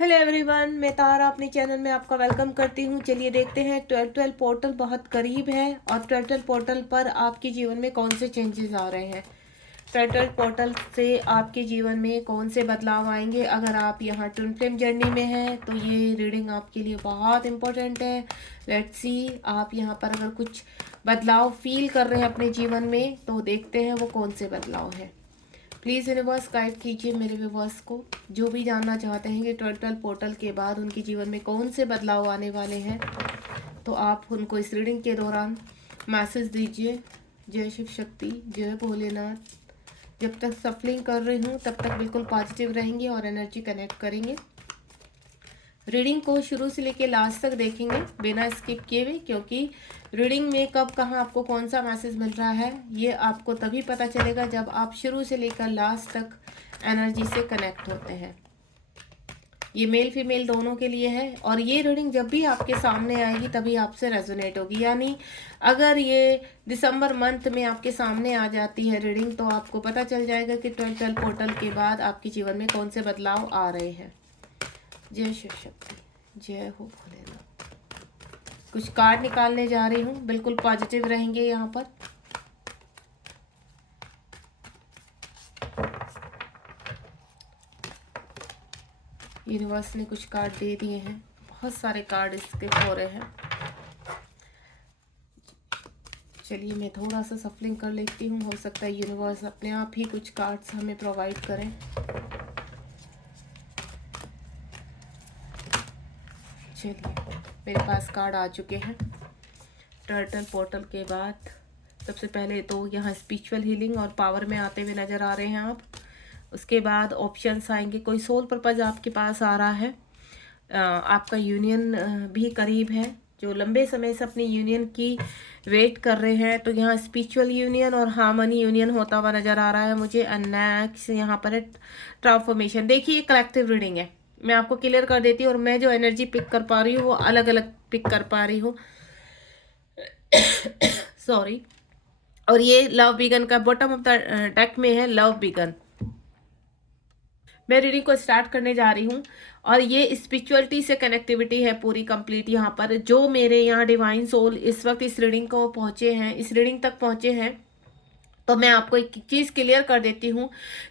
Hello everyone, मैं तारा अपने channel में आपका वेलकम करती हूँ। चलिए देखते हैं 12 पोर्टल बहुत करीब है और 12 पोर्टल पर आपके जीवन में कौन से चेंजेस आ रहे हैं। 12 पोर्टल से आपके जीवन में कौन से बदलाव आएंगे। अगर आप यहाँ ट्विन फ्लेम जर्नी में हैं तो ये रीडिंग आपके लिए बहुत इंपॉर्टेंट है। लेट्स सी, आप यहाँ पर अगर कुछ बदलाव फील कर रहे हैं अपने जीवन में तो देखते हैं वो कौन से बदलाव हैं। प्लीज़ यूनिवर्स गाइड कीजिए मेरे व्यूवर्स को, जो भी जानना चाहते हैं कि 12 पोर्टल के बाद उनके जीवन में कौन से बदलाव आने वाले हैं, तो आप उनको इस रीडिंग के दौरान मैसेज दीजिए। जय शिव शक्ति, जय भोलेनाथ। जब तक सफलिंग कर रही हूँ तब तक बिल्कुल पॉजिटिव रहेंगे और एनर्जी कनेक्ट करेंगे। रीडिंग को शुरू से लेकर लास्ट तक देखेंगे बिना स्किप किए हुए, क्योंकि रीडिंग में कब कहाँ आपको कौन सा मैसेज मिल रहा है ये आपको तभी पता चलेगा जब आप शुरू से लेकर लास्ट तक एनर्जी से कनेक्ट होते हैं। ये मेल फीमेल दोनों के लिए है और ये रीडिंग जब भी आपके सामने आएगी तभी आपसे रेजोनेट होगी। यानी अगर ये दिसंबर मंथ में आपके सामने आ जाती है रीडिंग तो आपको पता चल जाएगा कि 12 पोर्टल के बाद आपके जीवन में कौन से बदलाव आ रहे हैं। जय शिव शक्ति, जय हो भोलेनाथ। कुछ कार्ड निकालने जा रही हूँ, बिल्कुल पॉजिटिव रहेंगे यहाँ पर। यूनिवर्स ने कुछ कार्ड दे दिए हैं, बहुत सारे कार्ड इसके हो रहे हैं। चलिए मैं थोड़ा सा सफलिंग कर लेती हूँ, हो सकता है यूनिवर्स अपने आप ही कुछ कार्ड्स हमें प्रोवाइड करें। चलिए मेरे पास कार्ड आ चुके हैं। 12 पोर्टल के बाद सबसे पहले तो यहाँ स्पिरिचुअल हीलिंग और पावर में आते हुए नज़र आ रहे हैं आप। उसके बाद ऑप्शंस आएंगे, कोई सोल पर्पज़ आपके पास आ रहा है। आपका यूनियन भी करीब है, जो लंबे समय से अपनी यूनियन की वेट कर रहे हैं, तो यहाँ स्पिरिचुअल यूनियन और हार्मनी यूनियन होता हुआ नज़र आ रहा है मुझे। नेक्स्ट यहाँ पर है ट्रांसफॉर्मेशन। देखिए कलेक्टिव रीडिंग है, मैं आपको क्लियर कर देती हूँ और मैं जो एनर्जी पिक कर पा रही हूँ वो अलग अलग पिक कर पा रही हूँ। सॉरी। और ये लव बिगन का बॉटम ऑफ द डेक में है, लव बिगन। मैं रीडिंग को स्टार्ट करने जा रही हूँ और ये स्पिरिचुअलिटी से कनेक्टिविटी है पूरी कंप्लीट। यहाँ पर जो मेरे यहाँ डिवाइन सोल इस वक्त इस रीडिंग को पहुँचे हैं, इस रीडिंग तक पहुँचे हैं, तो मैं आपको एक चीज़ क्लियर कर देती हूँ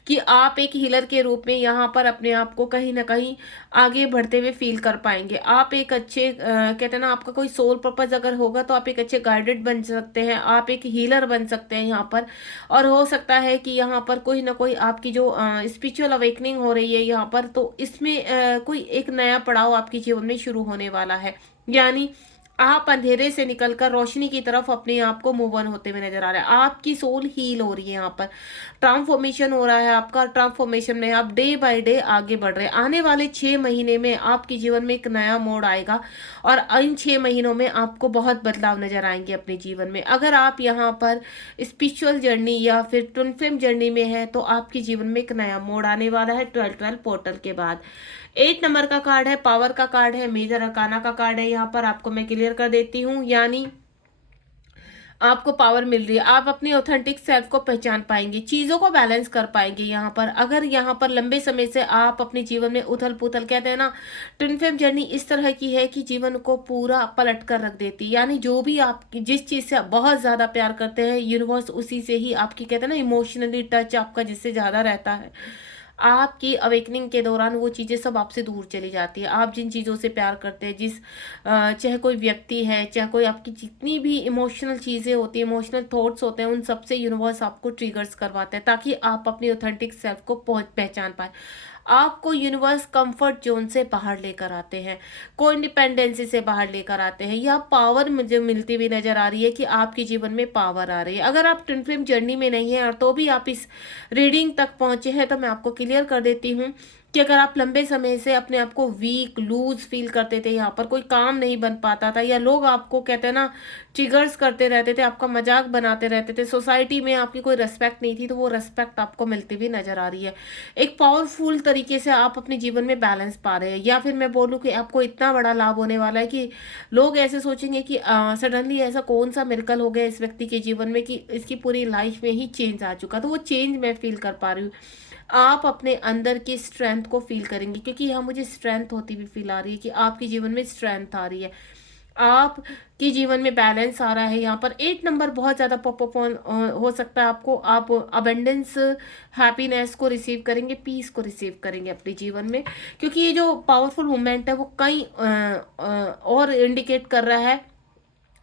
कि आप एक हीलर के रूप में यहाँ पर अपने आप को कहीं ना कहीं आगे बढ़ते हुए फील कर पाएंगे। आप एक अच्छे कहते हैं ना, आपका कोई सोल पर्पज अगर होगा तो आप एक अच्छे गाइडेड बन सकते हैं, आप एक हीलर बन सकते हैं यहाँ पर। और हो सकता है कि यहाँ पर कोई ना कोई आपकी जो स्पिरिचुअल अवेकनिंग हो रही है यहाँ पर, तो इसमें कोई एक नया पड़ाव आपके जीवन में शुरू होने वाला है। यानी आप अंधेरे से निकलकर रोशनी की तरफ अपने आप को मूव ऑन होते हुए नजर आ रहा है। आपकी सोल हील हो रही है, यहाँ पर ट्रांसफॉर्मेशन हो रहा है आपका। ट्रांसफॉर्मेशन में आप डे बाय डे आगे बढ़ रहे हैं। आने वाले 6 महीने में आपके जीवन में एक नया मोड़ आएगा और इन 6 महीनों में आपको बहुत बदलाव नजर आएंगे अपने जीवन में। अगर आप यहाँ पर स्पिरिचुअल जर्नी या फिर ट्विन फ्लेम जर्नी में है तो आपके जीवन में एक नया मोड़ आने वाला है 12 पोर्टल के बाद। 8 नंबर का कार्ड है, पावर का कार्ड है, मेजर अरकाना का कार्ड है। यहाँ पर आपको मैं क्लियर कर देती हूँ, यानी आपको पावर मिल रही है। आप अपनी ऑथेंटिक सेल्फ को पहचान पाएंगे, चीजों को बैलेंस कर पाएंगे। यहाँ पर अगर यहाँ पर लंबे समय से आप अपने जीवन में उथल पुथल, कहते हैं ना, ट्विन फ्लेम जर्नी इस तरह की है कि जीवन को पूरा पलट कर रख देती है। यानी जो भी आप जिस चीज से बहुत ज्यादा प्यार करते हैं, यूनिवर्स उसी से ही आपकी, कहते हैं ना, इमोशनली टच आपका जिससे ज्यादा रहता है। आपकी अवेकनिंग के दौरान वो चीज़ें सब आपसे दूर चली जाती है। आप जिन चीज़ों से प्यार करते हैं, चाहे कोई व्यक्ति है, चाहे कोई आपकी जितनी भी इमोशनल चीज़ें होती हैं, इमोशनल थॉट्स होते हैं, उन सब से यूनिवर्स आपको ट्रिगर्स करवाता है ताकि आप अपनी ऑथेंटिक सेल्फ को पहचान पाए। आपको यूनिवर्स कंफर्ट जोन से बाहर लेकर आते हैं, को इंडिपेंडेंसी से बाहर लेकर आते हैं। यह पावर मुझे मिलती हुई नजर आ रही है कि आपके जीवन में पावर आ रही है। अगर आप ट्विन फ्लेम जर्नी में नहीं है और तो भी आप इस रीडिंग तक पहुंचे हैं तो मैं आपको क्लियर कर देती हूँ कि अगर आप लंबे समय से अपने आप को वीक लूज फील करते थे, यहाँ पर कोई काम नहीं बन पाता था, या लोग आपको, कहते हैं ना, ट्रिगर्स करते रहते थे, आपका मजाक बनाते रहते थे, सोसाइटी में आपकी कोई रेस्पेक्ट नहीं थी, तो वो रेस्पेक्ट आपको मिलती हुई नजर आ रही है। एक पावरफुल तरीके से आप अपने जीवन में बैलेंस पा रहे हैं, या फिर मैं बोलूँ कि आपको इतना बड़ा लाभ होने वाला है कि लोग ऐसे सोचेंगे कि सडनली ऐसा कौन सा मिरेकल हो गया इस व्यक्ति के जीवन में कि इसकी पूरी लाइफ में ही चेंज आ चुका। तो वो चेंज मैं फील कर पा रही हूँ। आप अपने अंदर की स्ट्रेंथ को फील करेंगे, क्योंकि यहाँ मुझे स्ट्रेंथ होती हुई फील आ रही है कि आपके जीवन में स्ट्रेंथ आ रही है, आपके जीवन में बैलेंस आ रहा है। यहाँ पर 8 नंबर बहुत ज़्यादा पॉप अप हो सकता है आपको। आप अबेंडेंस, हैप्पीनेस को रिसीव करेंगे, पीस को रिसीव करेंगे अपने जीवन में, क्योंकि ये जो पावरफुल मोमेंट है वो कई और इंडिकेट कर रहा है,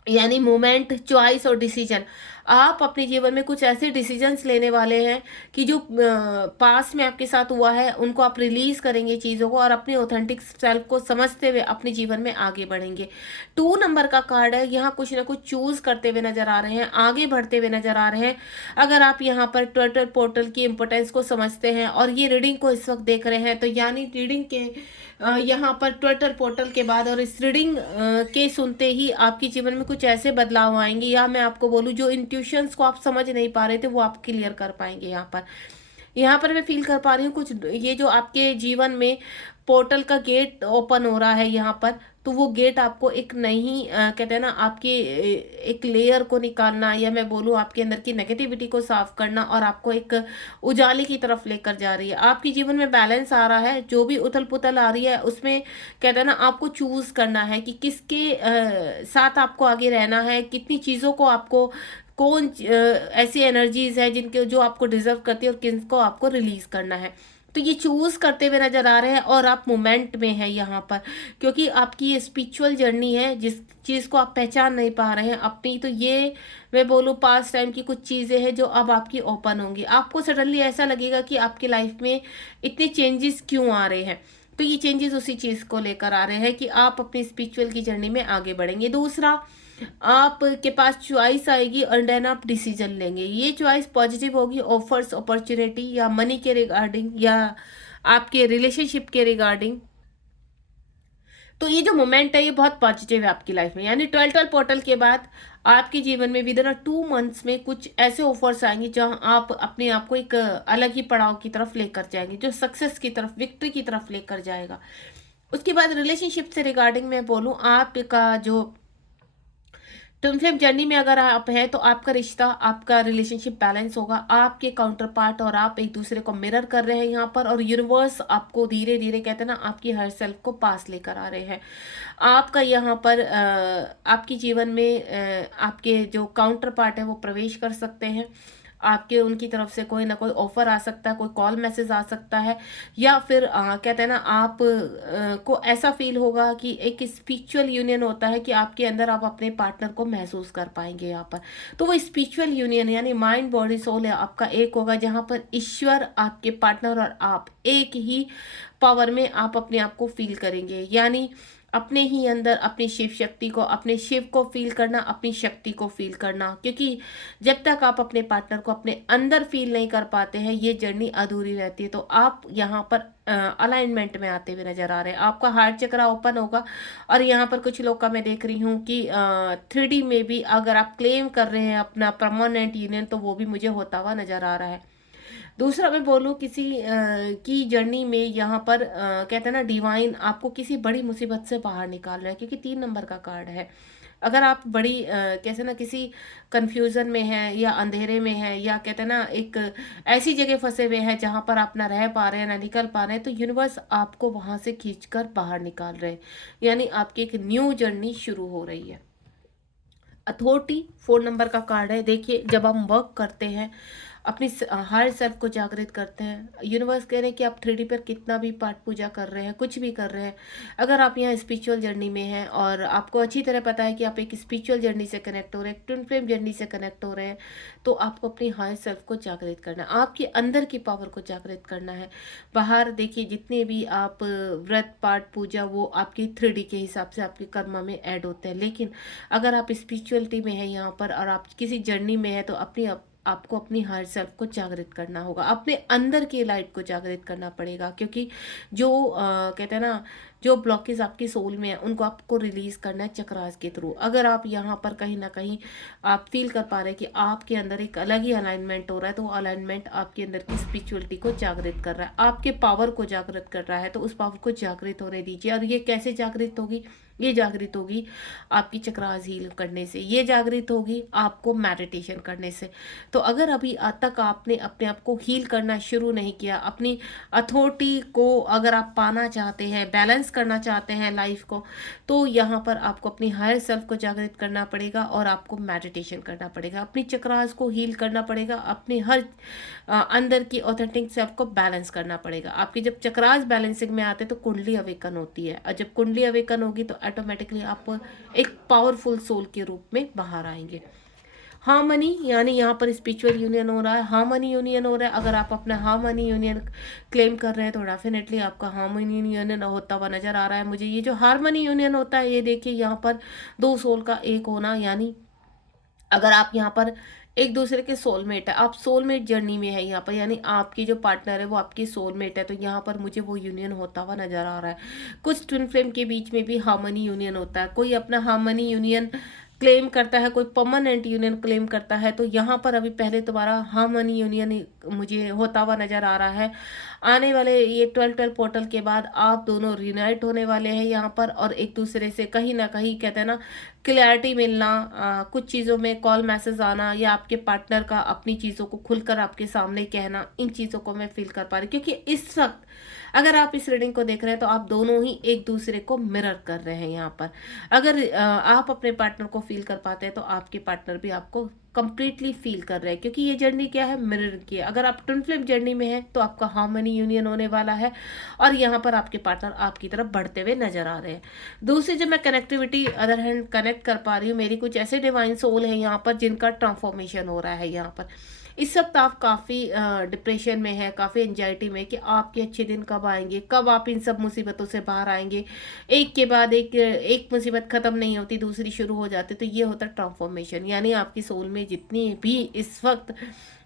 यानी मोमेंट, चॉइस और डिसीजन। आप अपने जीवन में कुछ ऐसे डिसीजंस लेने वाले हैं कि जो पास में आपके साथ हुआ है उनको आप रिलीज करेंगे चीज़ों को, और अपने ऑथेंटिक सेल्फ को समझते हुए अपने जीवन में आगे बढ़ेंगे। 2 नंबर का कार्ड है, यहाँ कुछ ना कुछ चूज करते हुए नजर आ रहे हैं, आगे बढ़ते हुए नजर आ रहे हैं। अगर आप यहाँ पर ट्विटर पोर्टल की इंपोर्टेंस को समझते हैं और ये रीडिंग को इस वक्त देख रहे हैं, तो यानी रीडिंग के यहाँ पर ट्विटर पोर्टल के बाद और इस रीडिंग के सुनते ही आपके जीवन में कुछ ऐसे बदलाव आएंगे, या मैं आपको बोलूँ जो इंट्यूशंस को आप समझ नहीं पा रहे थे वो आप क्लियर कर पाएंगे। यहाँ पर मैं फील कर पा रही हूँ कुछ, ये जो आपके जीवन में पोर्टल का गेट ओपन हो रहा है यहाँ पर, तो वो गेट आपको एक नई कहते हैं ना, आपके एक लेयर को निकालना, या मैं बोलूँ आपके अंदर की नेगेटिविटी को साफ करना, और आपको एक उजाले की तरफ लेकर जा रही है। आपके जीवन में बैलेंस आ रहा है, जो भी उथल पुथल आ रही है उसमें कहते हैं ना आपको चूज करना है कि किसके साथ आपको आगे रहना है, कितनी चीज़ों को आपको, कौन ऐसी एनर्जीज है जिनके जो आपको डिजर्व करती है और किनको आपको रिलीज करना है। तो ये चूज करते हुए नजर आ रहे हैं, और आप मोमेंट में हैं यहाँ पर, क्योंकि आपकी ये स्पिरिचुअल जर्नी है, जिस चीज़ को आप पहचान नहीं पा रहे हैं अपनी, तो ये मैं बोलूँ पास्ट टाइम की कुछ चीज़ें हैं जो अब आपकी ओपन होंगी। आपको सडनली ऐसा लगेगा कि आपकी लाइफ में इतने चेंजेस क्यों आ रहे हैं, तो ये चेंजेस उसी चीज़ को लेकर आ रहे हैं कि आप अपनी स्पिरिचुअल की जर्नी में आगे बढ़ेंगे। दूसरा, आपके पास चॉइस आएगी और देन आप डिसीजन लेंगे। ये चॉइस पॉजिटिव होगी, ऑफर्स, अपॉर्चुनिटी, या मनी के रिगार्डिंग, या आपके रिलेशनशिप के रिगार्डिंग। तो ये जो मोमेंट है ये बहुत पॉजिटिव है आपकी लाइफ में, यानी 12 पोर्टल के बाद आपके जीवन में विद इन 2 मंथ्स में कुछ ऐसे ऑफर्स आएंगे जहां आप अपने आप को एक अलग ही पड़ाव की तरफ लेकर जाएंगे, जो सक्सेस की तरफ, विक्ट्री की तरफ लेकर जाएगा। उसके बाद रिलेशनशिप से रिगार्डिंग मैं बोलूँ, आपका जो ट्विन फ्लेम जर्नी में अगर आप हैं तो आपका रिश्ता, आपका रिलेशनशिप बैलेंस होगा। आपके काउंटर पार्ट और आप एक दूसरे को मिरर कर रहे हैं यहाँ पर, और यूनिवर्स आपको धीरे धीरे कहते हैं ना आपकी हर सेल्फ को पास लेकर आ रहे हैं। आपका यहाँ पर आपके जीवन में आपके जो काउंटर पार्ट है वो प्रवेश कर सकते हैं। आपके उनकी तरफ से कोई ना कोई ऑफर आ सकता है, कोई कॉल मैसेज आ सकता है, या फिर कहते हैं ना आप को ऐसा फील होगा कि एक स्पिरिचुअल यूनियन होता है कि आपके अंदर आप अपने पार्टनर को महसूस कर पाएंगे यहाँ पर। तो वो स्पिरिचुअल यूनियन यानी माइंड बॉडी सोल है आपका एक होगा, जहाँ पर ईश्वर, आपके पार्टनर और आप एक ही पावर में आप अपने आप को फील करेंगे, यानी अपने ही अंदर अपनी शिव शक्ति को, अपने शिव को फील करना, अपनी शक्ति को फील करना। क्योंकि जब तक आप अपने पार्टनर को अपने अंदर फील नहीं कर पाते हैं ये जर्नी अधूरी रहती है। तो आप यहाँ पर अलाइनमेंट में आते हुए नजर आ रहे हैं, आपका हार्ट चक्रा ओपन होगा। और यहाँ पर कुछ लोग का मैं देख रही हूँ कि 3D में भी अगर आप क्लेम कर रहे हैं अपना परमानेंट यूनियन, तो वो भी मुझे होता हुआ नजर आ रहा है। दूसरा मैं बोलूँ किसी की जर्नी में यहाँ पर कहते हैं ना डिवाइन आपको किसी बड़ी मुसीबत से बाहर निकाल रहा है, क्योंकि 3 नंबर का कार्ड है। अगर आप बड़ी कैसे ना किसी कंफ्यूजन में है, या अंधेरे में है, या कहते हैं ना एक ऐसी जगह फंसे हुए हैं जहाँ पर आप ना रह पा रहे हैं ना निकल पा रहे हैं, तो यूनिवर्स आपको वहां से खींचकर बाहर निकाल रहे हैं, यानी आपकी एक न्यू जर्नी शुरू हो रही है। अथॉरिटी 4 नंबर का कार्ड है। देखिए, जब हम वर्क करते हैं, अपनी हर सेल्फ को जागृत करते हैं, यूनिवर्स कह रहे हैं कि आप 3D पर कितना भी पाठ पूजा कर रहे हैं, कुछ भी कर रहे हैं, अगर आप यहाँ स्पिरिचुअल जर्नी में हैं और आपको अच्छी तरह पता है कि आप एक स्पिरिचुअल जर्नी से कनेक्ट हो रहे हैं, ट्विन फ्लेम जर्नी से कनेक्ट हो रहे हैं, तो आपको अपनी हायर सेल्फ को जागृत करना है, आपके अंदर की पावर को जागृत करना है। बाहर देखिए, जितने भी आप व्रत पाठ पूजा वो आपकी 3D के हिसाब से आपके कर्म में ऐड होते हैं, लेकिन अगर आप स्पिरिचुअलिटी में है यहाँ पर और आप किसी जर्नी में है, तो आपको अपनी हायर सेल्फ को जागृत करना होगा, अपने अंदर की लाइट को जागृत करना पड़ेगा। क्योंकि जो कहते हैं ना जो ब्लॉकेज आपकी सोल में है उनको आपको रिलीज करना है चक्रास के थ्रू। अगर आप यहाँ पर कहीं ना कहीं आप फील कर पा रहे हैं कि आपके अंदर एक अलग ही अलाइनमेंट हो रहा है, तो अलाइनमेंट आपके अंदर की स्पिरिचुअलिटी को जागृत कर रहा है, आपके पावर को जागृत कर रहा है, तो उस पावर को जागृत होने दीजिए। और ये कैसे जागृत होगी? ये जागृत होगी आपकी चक्रास हील करने से, ये जागृत होगी आपको मेडिटेशन करने से। तो अगर अभी आज तक आपने अपने आप को हील करना शुरू नहीं किया, अपनी अथॉरिटी को अगर आप पाना चाहते हैं, बैलेंस करना चाहते हैं लाइफ को, तो यहाँ पर आपको अपनी हायर सेल्फ को जागृत करना पड़ेगा और आपको मेडिटेशन करना पड़ेगा, अपनी चक्रास को हील करना पड़ेगा, अपनी हर अंदर की ऑथेंटिक सेल्फ को बैलेंस करना पड़ेगा। आपकी जब चक्रास बैलेंसिंग में आते हैं तो कुंडली अवेकन होती है, और जब कुंडली अवेकन होगी तो ऑटोमेटिकली आप एक पावरफुल सोल के रूप में बाहर आएंगे। हार्मनी, यानी यहाँ पर स्पिरिचुअल यूनियन हो रहा है, हार्मनी यूनियन हो रहा है। अगर आप अपना हार्मनी यूनियन क्लेम कर रहे हैं तो डेफिनेटली आपका हार्मनी यूनियन होता हुआ नजर आ रहा है मुझे। ये जो हार्मनी यूनियन होता है, ये देखिए यहाँ पर दो सोल का एक होना, यानी अगर आप यहाँ पर एक दूसरे के सोलमेट है, आप सोलमेट जर्नी में है यहाँ पर, यानी आपकी जो पार्टनर है वो आपकी सोलमेट है, तो यहाँ पर मुझे वो यूनियन होता हुआ नजर आ रहा है। कुछ ट्विन फ्लेम के बीच में भी हार्मनी यूनियन होता है, कोई अपना हार्मनी यूनियन क्लेम करता है, कोई परमानेंट यूनियन क्लेम करता है, तो यहाँ पर अभी पहले तुम्हारा हार्मनी यूनियन मुझे होता हुआ नजर आ रहा है। आने वाले ये 12-12 पोर्टल के बाद आप दोनों रियूनाइट होने वाले हैं यहाँ पर, और एक दूसरे से कहीं ना कहीं कहते हैं ना क्लैरिटी मिलना, कुछ चीज़ों में कॉल मैसेज आना, या आपके पार्टनर का अपनी चीज़ों को खुलकर आपके सामने कहना, इन चीज़ों को मैं फील कर पा रही, क्योंकि इस वक्त अगर आप इस रीडिंग को देख रहे हैं तो आप दोनों ही एक दूसरे को मिरर कर रहे हैं यहाँ पर। अगर आप अपने पार्टनर को फील कर पाते हैं तो आपके पार्टनर भी आपको कंप्लीटली फील कर रहे हैं, क्योंकि ये जर्नी क्या है? मिरर की है। अगर आप ट्विन फ्लेम जर्नी में है तो आपका हार्मनी यूनियन होने वाला है, और यहाँ पर आपके पार्टनर आपकी तरफ बढ़ते हुए नजर आ रहे हैं। दूसरी जब मैं कनेक्टिविटी अदर हैंड कनेक्ट कर पा रही हूँ, मेरी कुछ ऐसे डिवाइन सोल है यहाँ पर जिनका ट्रांसफॉर्मेशन हो रहा है यहाँ पर। इस वक्त आप काफ़ी डिप्रेशन में है, काफ़ी एंजाइटी में कि आपके अच्छे दिन कब आएंगे, कब आप इन सब मुसीबतों से बाहर आएंगे। एक के बाद एक मुसीबत ख़त्म नहीं होती, दूसरी शुरू हो जाती, तो ये होता है ट्रांसफॉर्मेशन। यानी आपकी सोल में जितनी भी इस वक्त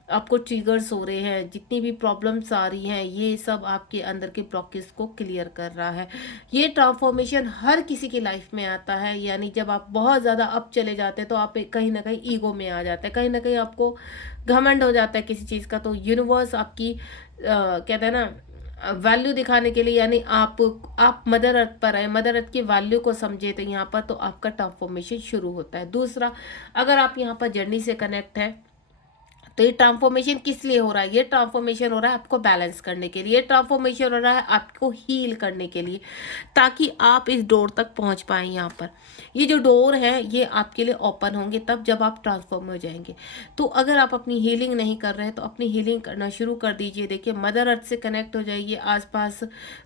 आपको ट्रिगर्स हो रहे हैं, जितनी भी प्रॉब्लम्स आ रही हैं, ये सब आपके अंदर के ब्लॉकेज को क्लियर कर रहा है। ये ट्रांसफॉर्मेशन हर किसी की लाइफ में आता है, यानी जब आप बहुत ज़्यादा अप चले जाते हैं तो आप कहीं ना कहीं ईगो में आ जाते हैं, कहीं ना कहीं आपको घमंड हो जाता है किसी चीज़ का, तो यूनिवर्स आपकी कहते हैं ना वैल्यू दिखाने के लिए, यानी आप मदर अर्थ पर आए, मदर अर्थ की वैल्यू को समझे, तो यहाँ पर तो आपका ट्रांसफॉर्मेशन शुरू होता है। दूसरा, अगर आप यहाँ पर जर्नी से कनेक्ट है तो ये ट्रांसफॉर्मेशन किस लिए हो रहा है? ये ट्रांसफॉर्मेशन हो रहा है आपको बैलेंस करने के लिए, ये ट्रांसफॉर्मेशन हो रहा है आपको हील करने के लिए, ताकि आप इस डोर तक पहुंच पाए। यहाँ पर ये जो डोर है ये आपके लिए ओपन होंगे तब जब आप ट्रांसफॉर्म हो जाएंगे। तो अगर आप अपनी हीलिंग नहीं कर रहे हैं तो अपनी हीलिंग करना शुरू कर दीजिए। देखिए, मदर अर्थ से कनेक्ट हो जाइए, आसपास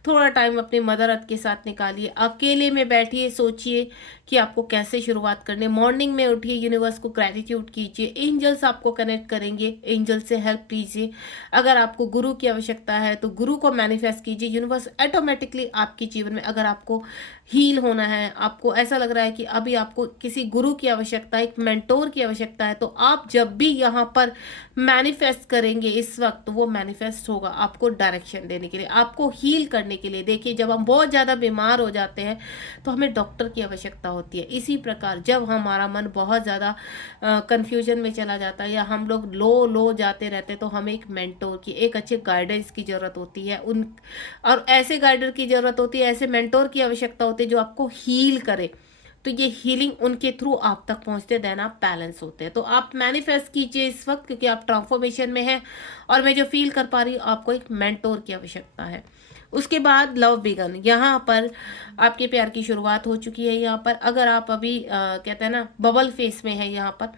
थोड़ा टाइम अपने मदर अर्थ के साथ निकालिए, अकेले में बैठिए, सोचिए कि आपको कैसे शुरुआत करनी है। मॉर्निंग में उठिए, यूनिवर्स को ग्रेटिट्यूड कीजिए, एंजल्स आपको कनेक्ट करेंगे, एंजल से हेल्प लीजिए। अगर आपको गुरु की आवश्यकता है तो गुरु को मैनिफेस्ट कीजिए, यूनिवर्स ऑटोमेटिकली आपके जीवन में, अगर आपको हील होना है, आपको ऐसा लग रहा है कि अभी आपको किसी गुरु की आवश्यकता है, एक मेंटोर की आवश्यकता है, तो आप जब भी यहाँ पर मैनिफेस्ट करेंगे इस वक्त, वो मैनिफेस्ट होगा आपको डायरेक्शन देने के लिए, आपको हील करने के लिए। देखिए, जब हम बहुत ज़्यादा बीमार हो जाते हैं तो हमें डॉक्टर की आवश्यकता होती है। इसी प्रकार जब हमारा मन बहुत ज़्यादा कन्फ्यूजन में चला जाता है या हम लोग लो जाते रहते हैं, तो हमें एक मेंटोर की, एक अच्छे गाइडेंस की ज़रूरत होती है, और ऐसे गाइडर की ज़रूरत होती है, ऐसे मेंटोर की आवश्यकता होती है जो आपको हील करे। तो ये हीलिंग उनके थ्रू आप तक पहुंचते, देन आप बैलेंस होते हैं। तो आप मैनिफेस्ट कीजिए इस वक्त, क्योंकि आप ट्रांसफॉर्मेशन में हैं, और मैं जो फील कर पा रही हूँ आपको एक मेंटोर की आवश्यकता है। उसके बाद लव बिगन, यहाँ पर आपके प्यार की शुरुआत हो चुकी है। यहाँ पर अगर आप अभी कहते हैं ना बबल फेस में है यहाँ पर,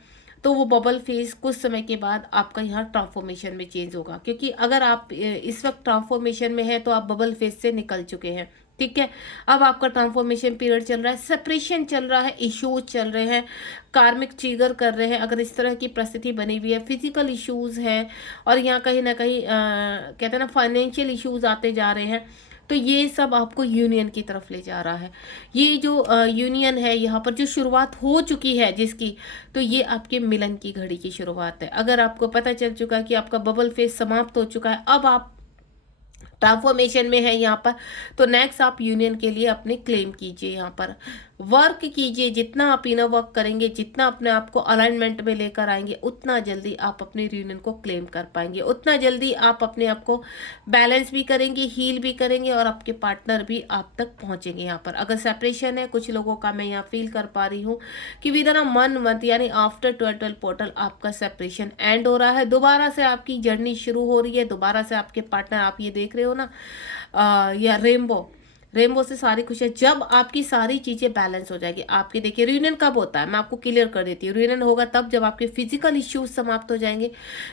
तो वो बबल फेस कुछ समय के बाद आपका यहाँ ट्रांसफॉर्मेशन में चेंज होगा, क्योंकि अगर आप इस वक्त ट्रांसफॉर्मेशन में है तो आप बबल फेस से निकल चुके हैं। ठीक है, अब आपका ट्रांसफॉर्मेशन पीरियड चल रहा है, सेपरेशन चल रहा है, इश्यूज चल रहे हैं, कार्मिक ट्रिगर कर रहे हैं, अगर इस तरह की परिस्थिति बनी हुई है, फिजिकल इश्यूज हैं, और यहाँ कहीं ना कहीं कहते हैं ना फाइनेंशियल इश्यूज आते जा रहे हैं, तो ये सब आपको यूनियन की तरफ ले जा रहा है। ये जो यूनियन है यहाँ पर जो शुरुआत हो चुकी है जिसकी, तो ये आपके मिलन की घड़ी की शुरुआत है। अगर आपको पता चल चुका है कि आपका बबल फेस समाप्त हो चुका है, अब आप ट्रांसफॉर्मेशन में है यहाँ पर। तो नेक्स्ट आप यूनियन के लिए अपने क्लेम कीजिए, यहाँ पर वर्क कीजिए। जितना आप इनर वर्क करेंगे, जितना अपने आप को अलाइनमेंट में लेकर आएंगे, उतना जल्दी आप अपने यूनियन को क्लेम कर पाएंगे, उतना जल्दी आप अपने आप को बैलेंस भी करेंगे, हील भी करेंगे, और आपके पार्टनर भी आप तक पहुंचेंगे। यहाँ पर अगर सेपरेशन है कुछ लोगों का, मैं यहाँ फील कर पा रही हूँ कि विद इन अ मंथ यानी आफ्टर 12 पोर्टल आपका सेपरेशन एंड हो रहा है, दोबारा से आपकी जर्नी शुरू हो रही है, दोबारा से आपके पार्टनर, आप ये देख रहे हो ना या रेनबो से सारी खुशियाँ, जब आपकी सारी चीज़ें बैलेंस हो जाएगी। आपके देखिए रियूनियन कब होता है, मैं आपको क्लियर कर देती हूँ। रियूनियन होगा तब जब आपके फिजिकल इश्यूज समाप्त हो जाएंगे,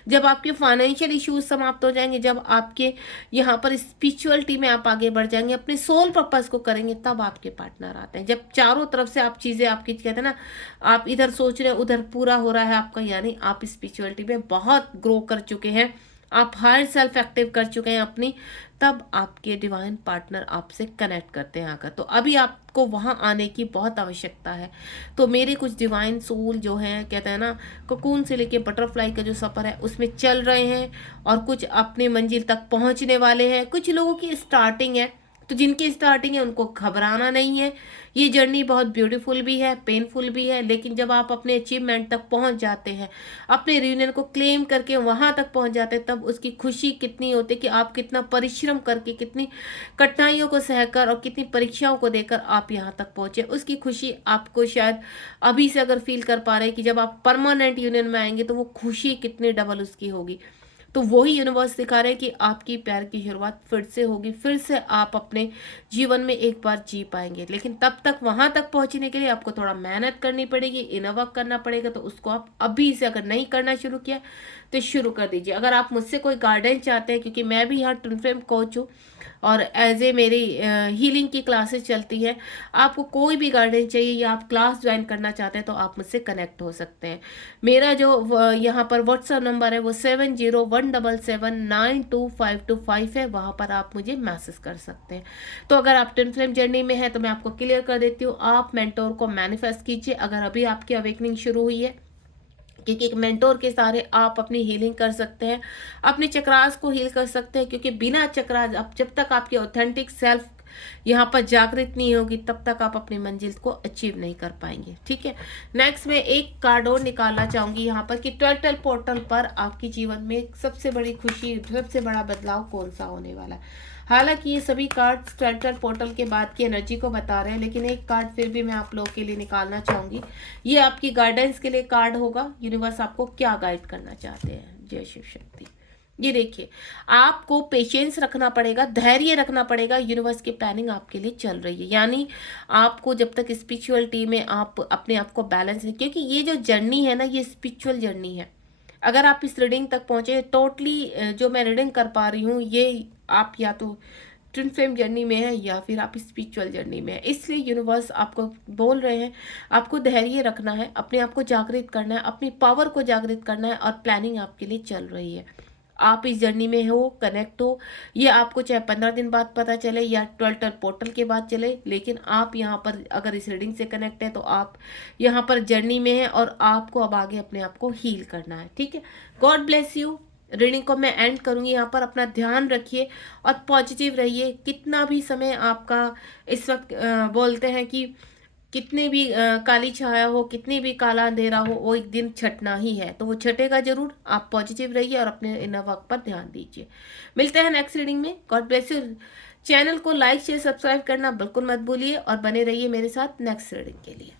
जब आपके फाइनेंशियल इश्यूज समाप्त हो जाएंगे, जब आपके यहाँ पर स्पिरिचुअलिटी में आप आगे बढ़ जाएंगे, अपने सोल पर्पस को करेंगे, तब आपके पार्टनर आते हैं। जब चारों तरफ से आप चीज़ें आपकी कहते हैं ना, आप इधर सोच रहे हैं उधर पूरा हो रहा है आपका, यानी आप स्पिरिचुअलिटी में बहुत ग्रो कर चुके हैं, आप हायर सेल्फ एक्टिव कर चुके हैं अपनी, तब आपके डिवाइन पार्टनर आपसे कनेक्ट करते हैं आकर। तो अभी आपको वहां आने की बहुत आवश्यकता है। तो मेरे कुछ डिवाइन सोल जो हैं, कहते हैं ना कोकून से लेके बटरफ्लाई का जो सफ़र है उसमें चल रहे हैं, और कुछ अपनी मंजिल तक पहुंचने वाले हैं। कुछ लोगों की स्टार्टिंग है, तो जिनकी स्टार्टिंग है उनको घबराना नहीं है। ये जर्नी बहुत ब्यूटीफुल भी है, पेनफुल भी है, लेकिन जब आप अपने अचीवमेंट तक पहुंच जाते हैं, अपने रियूनियन को क्लेम करके वहां तक पहुंच जाते हैं, तब उसकी खुशी कितनी होती है कि आप कितना परिश्रम करके, कितनी कठिनाइयों को सहकर और कितनी परीक्षाओं को देकर आप यहाँ तक पहुंचे। उसकी खुशी आपको शायद अभी से अगर फील कर पा रहे हैं कि जब आप परमानेंट यूनियन में आएंगे तो वो खुशी कितनी डबल उसकी होगी। तो वही यूनिवर्स दिखा रहे हैं कि आपकी प्यार की शुरुआत फिर से होगी, फिर से आप अपने जीवन में एक बार जी पाएंगे। लेकिन तब तक वहां तक पहुंचने के लिए आपको थोड़ा मेहनत करनी पड़ेगी, इनर वर्क करना पड़ेगा। तो उसको आप अभी से अगर नहीं करना शुरू किया तो शुरू कर दीजिए। अगर आप मुझसे कोई गाइडेंस चाहते हैं, क्योंकि मैं भी यहाँ ट्विन फ्लेम कोच हूँ और एज ए मेरी हीलिंग की क्लासेस चलती है, आपको कोई भी गाइडेंस चाहिए या आप क्लास ज्वाइन करना चाहते हैं तो आप मुझसे कनेक्ट हो सकते हैं। मेरा जो यहाँ पर व्हाट्सएप नंबर है वो 7017792525 है, वहाँ पर आप मुझे मैसेज कर सकते हैं। तो अगर आप ट्विन फ्लेम जर्नी में हैं तो मैं आपको क्लियर कर देती हूँ, आप मेंटोर को मैनिफेस्ट कीजिए। अगर अभी आपकी अवेकनिंग शुरू हुई है, क्योंकि एक मेंटोर के सहारे आप अपनी हीलिंग कर सकते हैं, अपने चक्रास को हील कर सकते हैं। क्योंकि बिना चक्रास, अब जब तक आपकी ऑथेंटिक सेल्फ यहाँ पर जागृत नहीं होगी, तब तक आप अपनी मंजिल को अचीव नहीं कर पाएंगे। ठीक है, नेक्स्ट मैं एक कार्ड और निकालना चाहूंगी यहाँ पर कि 12 पोर्टल पर आपके जीवन में सबसे बड़ी खुशी, सबसे बड़ा बदलाव कौन सा होने वाला है। हालांकि ये सभी कार्ड 12 पोर्टल के बाद की एनर्जी को बता रहे हैं, लेकिन एक कार्ड फिर भी मैं आप लोगों के लिए निकालना चाहूंगी। ये आपकी गाइडेंस के लिए कार्ड होगा, यूनिवर्स आपको क्या गाइड करना चाहते हैं। जय शिव शक्ति। ये देखिए, आपको पेशेंस रखना पड़ेगा, धैर्य रखना पड़ेगा। यूनिवर्स की प्लानिंग आपके लिए चल रही है, यानी आपको जब तक स्पिरिचुअलिटी में आप अपने आप को बैलेंस नहीं, क्योंकि ये जो जर्नी है ना, ये स्पिरिचुअल जर्नी है। अगर आप इस रीडिंग तक पहुंचे, टोटली जो मैं रीडिंग कर पा रही हूँ, ये आप या तो ट्विन फ्लेम जर्नी में है या फिर आप स्पिरिचुअल जर्नी में है। इसलिए यूनिवर्स आपको बोल रहे हैं, आपको धैर्य रखना है, अपने आप को जागृत करना है, अपनी पावर को जागृत करना है, और प्लानिंग आपके लिए चल रही है। आप इस जर्नी में हो, कनेक्ट हो, ये आपको चाहे 15 दिन बाद पता चले या 12 पोर्टल के बाद चले, लेकिन आप यहाँ पर अगर इस रीडिंग से कनेक्ट है तो आप यहाँ पर जर्नी में है और आपको अब आगे अपने आप को हील करना है। ठीक है, गॉड ब्लेस यू। रीडिंग को मैं एंड करूंगी यहाँ पर। अपना ध्यान रखिए और पॉजिटिव रहिए। कितना भी समय आपका इस वक्त बोलते हैं कि कितने भी काली छाया हो, कितनी भी काला अंधेरा हो, वो एक दिन छटना ही है, तो वो छटेगा जरूर। आप पॉजिटिव रहिए और अपने इनर वर्क पर ध्यान दीजिए। मिलते हैं नेक्स्ट रीडिंग में। God bless you. चैनल को लाइक शेयर सब्सक्राइब करना बिल्कुल मत भूलिए और बने रहिए मेरे साथ नेक्स्ट रीडिंग के लिए।